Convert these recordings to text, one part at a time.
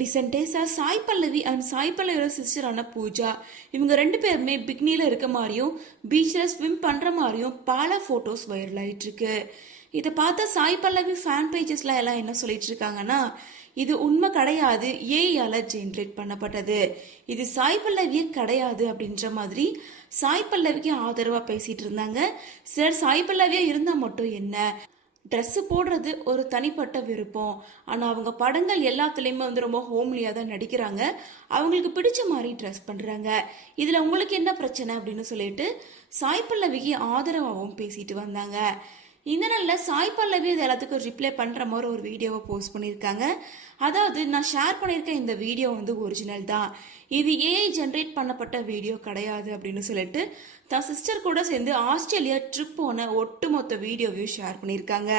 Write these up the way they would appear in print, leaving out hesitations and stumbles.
Recent டேஸாக Sai Pallavi and Sai பல்லவியோட சிஸ்டரான பூஜா இவங்க ரெண்டு பேருமே பிக்னியில் இருக்க மாதிரியும் பீச்சில் ஸ்விம் பண்ணுற மாதிரியும் பல ஃபோட்டோஸ் வைரல் ஆகிட்டு இருக்கு. இதை பார்த்த சாய் பல்லவி ஃபேன் பேஜஸ்ல எல்லாம் என்ன சொல்லிட்டு இருக்காங்கன்னா, இது உண்மை கிடையாது, ஏஐயால ஜென்ரேட் பண்ணப்பட்டது, இது சாய் பல்லவியே கிடையாது அப்படின்ற மாதிரி சாய் பல்லவிக்கு ஆதரவாக பேசிட்டு இருந்தாங்க. சிலர் சாய் பல்லவியா இருந்தால் மட்டும் என்ன, ட்ரெஸ்ஸு போடுறது ஒரு தனிப்பட்ட விருப்பம், ஆனால் அவங்க படங்கள் எல்லாத்துலேயுமே ரொம்ப ஹோம்லியாக தான் நடிக்கிறாங்க, அவங்களுக்கு பிடிச்ச மாதிரி ட்ரெஸ் பண்ணுறாங்க, இதில் உங்களுக்கு என்ன பிரச்சனை அப்படின்னு சொல்லிட்டு சாய் பல்லவிக்கு ஆதரவாகவும் பேசிட்டு வந்தாங்க. இந்த நாளில் சாய் பல்லவி இது எல்லாத்துக்கும் ரிப்ளை பண்ணுற மாதிரி ஒரு வீடியோவை போஸ்ட் பண்ணியிருக்காங்க. அதாவது, நான் ஷேர் பண்ணியிருக்க இந்த வீடியோ ஒரிஜினல் தான், இது ஏஐ ஜென்ரேட் பண்ணப்பட்ட வீடியோ கிடையாது அப்படின்னு சொல்லிட்டு தான் சிஸ்டர் கூட சேர்ந்து ஆஸ்திரேலியா ட்ரிப் போன ஒட்டுமொத்த வீடியோவையும் ஷேர் பண்ணியிருக்காங்க.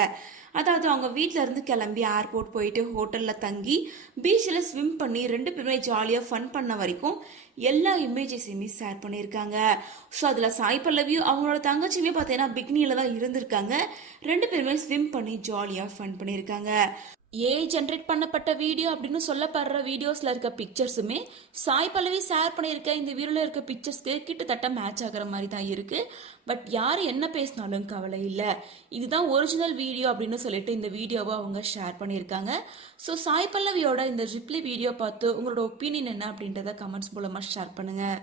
அதாவது, அவங்க வீட்டில இருந்து கிளம்பி ஏர்போர்ட் போயிட்டு ஹோட்டலில் தங்கி பீச்சில் ஸ்விம் பண்ணி ரெண்டு பேருமே ஜாலியாக ஃபன் பண்ண வரைக்கும் எல்லா இமேஜஸையுமே ஷேர் பண்ணியிருக்காங்க. ஸோ அதில் சாய் பல்லவியும் அவங்களோட தங்கச்சியுமே பார்த்தீங்கன்னா பிக்னியில் தான் இருந்திருக்காங்க. ரெண்டு பேருமே ஸ்விம் பண்ணி ஜாலியாக ஃபன் பண்ணியிருக்காங்க. ஏஐ ஜென்ரேட் பண்ணப்பட்ட வீடியோ அப்படின்னு சொல்லப்படுற வீடியோஸில் இருக்க பிக்சர்ஸுமே சாய் பல்லவி ஷேர் பண்ணியிருக்க இந்த வீடியோவில் இருக்க பிக்சர்ஸ்க்கு கிட்டத்தட்ட மேட்ச் ஆகிற மாதிரி தான் இருக்குது. பட் யார் என்ன பேசினாலும் கவலை இல்லை, இதுதான் ஒரிஜினல் வீடியோ அப்படின்னு சொல்லிட்டு இந்த வீடியோவை அவங்க ஷேர் பண்ணியிருக்காங்க. ஸோ சாய் பல்லவியோட இந்த ரிப்ளை வீடியோ பார்த்து உங்களோட ஒப்பீனியன் என்ன அப்படின்றத கமெண்ட்ஸ் மூலமாக ஷேர் பண்ணுங்கள்.